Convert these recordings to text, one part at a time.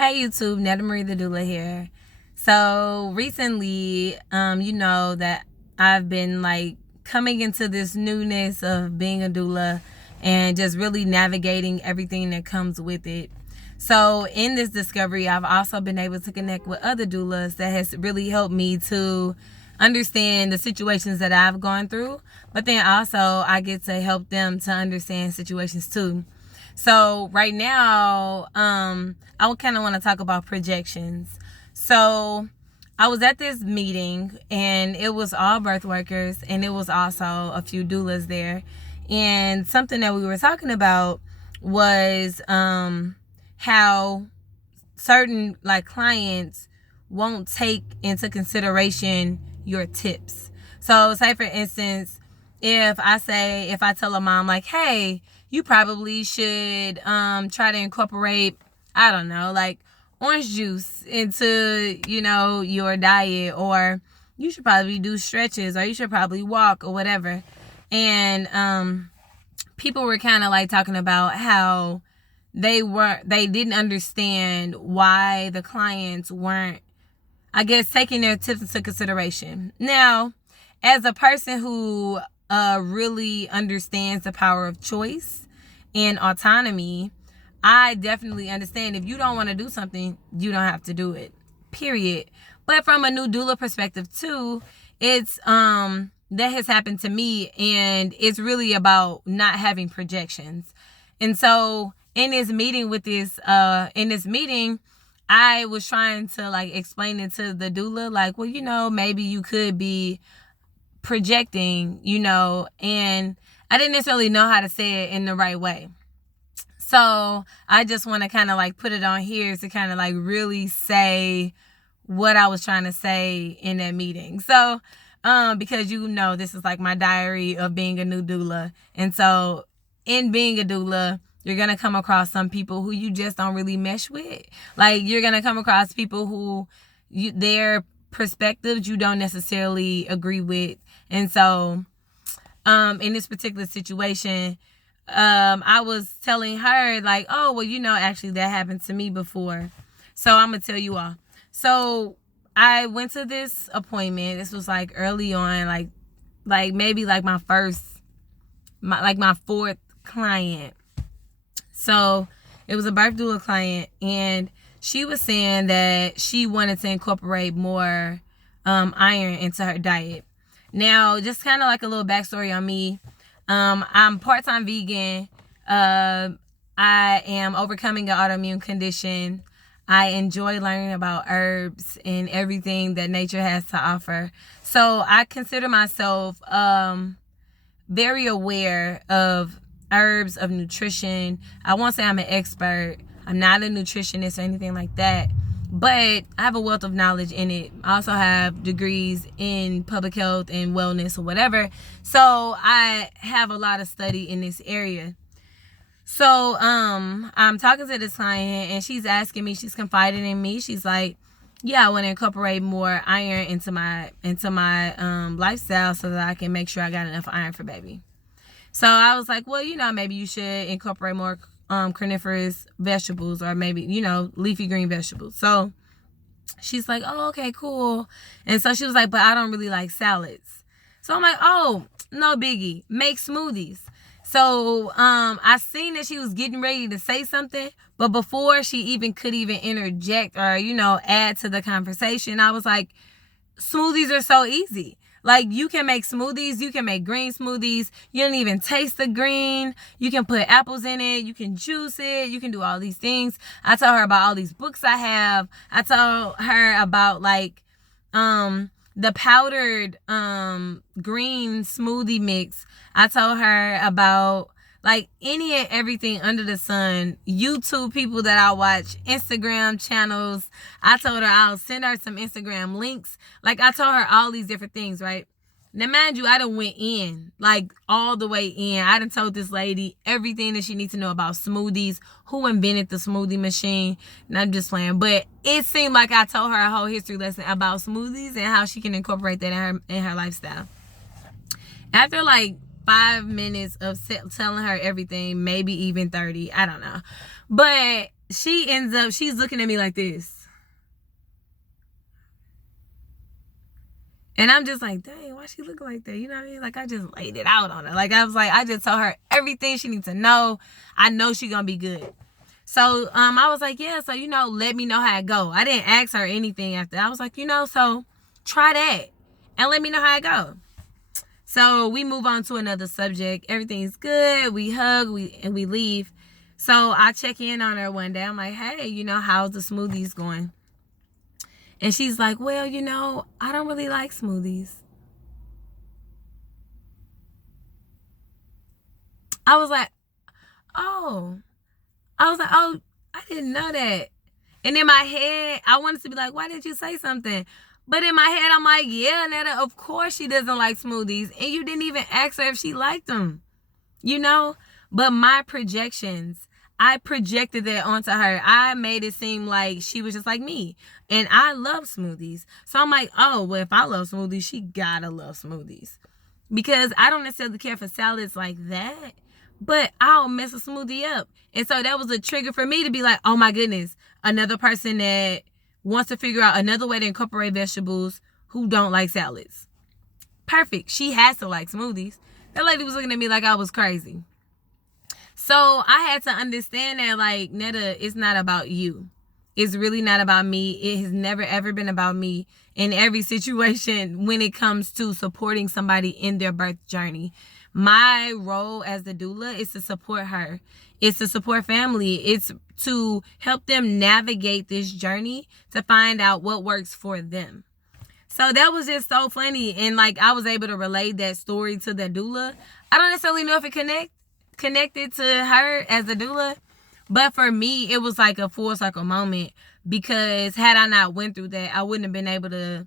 Hey YouTube, Netta Marie the Doula here. So recently, you know that I've been like coming into this newness of being a doula and just really navigating everything that comes with it. So in this discovery, I've also been able to connect with other doulas that has really helped me to understand the situations that I've gone through, but then also I get to help them to understand situations too. So right now, I kind of want to talk about projections. So I was at this meeting and it was all birth workers and it was also a few doulas there. And something that we were talking about was how certain like clients won't take into consideration your tips. So say for instance, if I tell a mom like, hey, you probably should try to incorporate, I don't know, like orange juice into, your diet, or you should probably do stretches, or you should probably walk or whatever. And people were kind of like talking about how they didn't understand why the clients weren't, I guess, taking their tips into consideration. Now, as a person who really understands the power of choice and autonomy, I definitely understand if you don't want to do something, you don't have to do it, period. But from a new doula perspective too, it's that has happened to me, and it's really about not having projections. And so in this meeting I was trying to like explain it to the doula, like, well, maybe you could be projecting, and I didn't necessarily know how to say it in the right way. So I just want to kind of like put it on here to kind of like really say what I was trying to say in that meeting. So, because this is like my diary of being a new doula. And so in being a doula, you're going to come across some people who you just don't really mesh with. Like you're going to come across people who their perspectives you don't necessarily agree with. And so, in this particular situation, I was telling her like, oh, well, actually that happened to me before. So I'm going to tell you all. So I went to this appointment. This was like early on, like maybe like my fourth client. So it was a birth doula client, and she was saying that she wanted to incorporate more iron into her diet. Now, just kind of like a little backstory on me. I'm part-time vegan. I am overcoming an autoimmune condition. I enjoy learning about herbs and everything that nature has to offer. So I consider myself very aware of herbs, of nutrition. I won't say I'm an expert. I'm not a nutritionist or anything like that, but I have a wealth of knowledge in it. I also have degrees in public health and wellness or whatever. So I have a lot of study in this area. So I'm talking to this client, and she's asking me, she's confiding in me. She's like, yeah, I want to incorporate more iron into my lifestyle so that I can make sure I got enough iron for baby. So I was like, well, maybe you should incorporate more carnivorous vegetables, or maybe, leafy green vegetables. So she's like, oh, okay, cool. And so she was like, but I don't really like salads. So I'm like, oh, no biggie. Make smoothies. So I seen that she was getting ready to say something, but before she could interject or, add to the conversation, I was like, smoothies are so easy. Like, you can make smoothies. You can make green smoothies. You don't even taste the green. You can put apples in it. You can juice it. You can do all these things. I told her about all these books I have. I told her about, like, the powdered green smoothie mix. I told her about, like, any and everything under the sun. YouTube people that I watch, Instagram channels. I told her I'll send her some Instagram links. Like, I told her all these different things, right? Now, mind you, I done went in, like, all the way in. I done told this lady everything that she needs to know about smoothies, who invented the smoothie machine. And I'm just playing. But it seemed like I told her a whole history lesson about smoothies and how she can incorporate that in her lifestyle. After, like, 5 minutes of telling her everything, maybe even 30, I don't know. But she's looking at me like this. And I'm just like, dang, why she look like that? You know what I mean? Like, I just laid it out on her. Like, I was like, I just told her everything she needs to know. I know she gonna be good. So, I was like, yeah, so, let me know how it go. I didn't ask her anything after. I was like, so try that and let me know how it go. So we move on to another subject. Everything's good. We hug, and we leave. So I check in on her one day. I'm like, hey, how's the smoothies going? And she's like, well, I don't really like smoothies. I was like, oh, I didn't know that. And in my head, I wanted to be like, why didn't you say something? But in my head, I'm like, yeah, Netta, of course she doesn't like smoothies. And you didn't even ask her if she liked them, But my projections, I projected that onto her. I made it seem like she was just like me. And I love smoothies. So I'm like, oh, well, if I love smoothies, she gotta love smoothies. Because I don't necessarily care for salads like that. But I'll mess a smoothie up. And so that was a trigger for me to be like, oh my goodness, another person that wants to figure out another way to incorporate vegetables who don't like salads. Perfect. She has to like smoothies. That lady was looking at me like I was crazy. So I had to understand that, like, Netta, it's not about you. It's really not about me. It has never, ever been about me in every situation when it comes to supporting somebody in their birth journey. My role as the doula is to support her. It's to support family. It's to help them navigate this journey to find out what works for them. So that was just so funny. And like, I was able to relate that story to the doula. I don't necessarily know if it connected to her as a doula, but for me, it was like a full circle moment, because had I not went through that, I wouldn't have been able to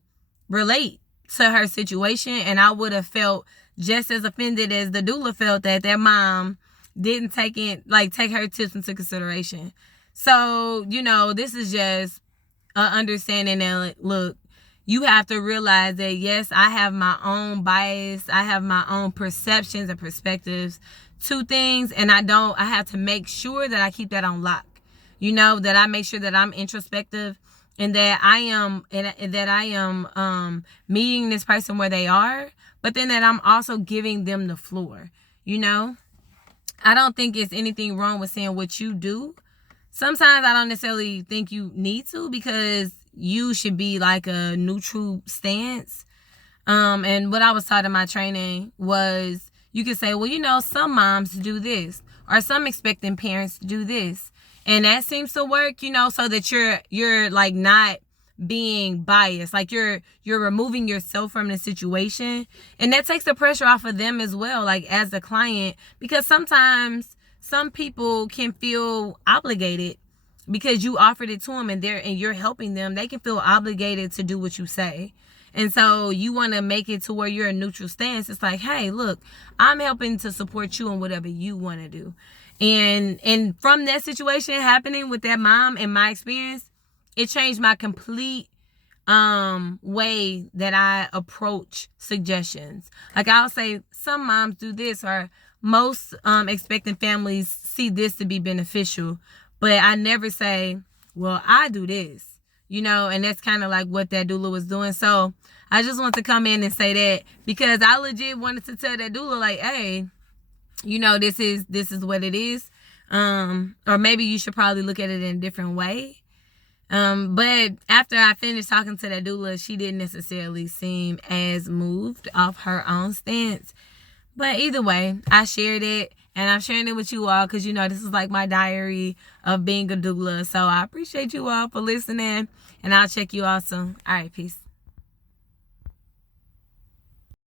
relate to her situation, and I would have felt just as offended as the doula felt that their mom didn't take her tips into consideration. So, this is just an understanding that, look, you have to realize that, yes, I have my own bias. I have my own perceptions and perspectives to things, and I have to make sure that I keep that on lock. That I make sure that I'm introspective, and that I am meeting this person where they are, but then that I'm also giving them the floor. I don't think it's anything wrong with saying what you do. Sometimes I don't necessarily think you need to, because you should be like a neutral stance. And what I was taught in my training was, you could say, well, some moms do this, or some expecting parents to do this. And that seems to work, so that you're like not being biased. Like you're removing yourself from the situation. And that takes the pressure off of them as well, like as a client, because sometimes some people can feel obligated because you offered it to them and you're helping them. They can feel obligated to do what you say. And so you want to make it to where you're a neutral stance. It's like, hey, look, I'm helping to support you in whatever you want to do. And from that situation happening with that mom, in my experience, it changed my complete way that I approach suggestions. Like, I'll say some moms do this, or most expectant families see this to be beneficial. But I never say, well, I do this. And that's kind of like what that doula was doing. So I just want to come in and say that, because I legit wanted to tell that doula, like, hey, this is what it is. Or maybe you should probably look at it in a different way. But after I finished talking to that doula, she didn't necessarily seem as moved off her own stance. But either way, I shared it. And I'm sharing it with you all because, this is like my diary of being a doula. So I appreciate you all for listening. And I'll check you all soon. All right, peace.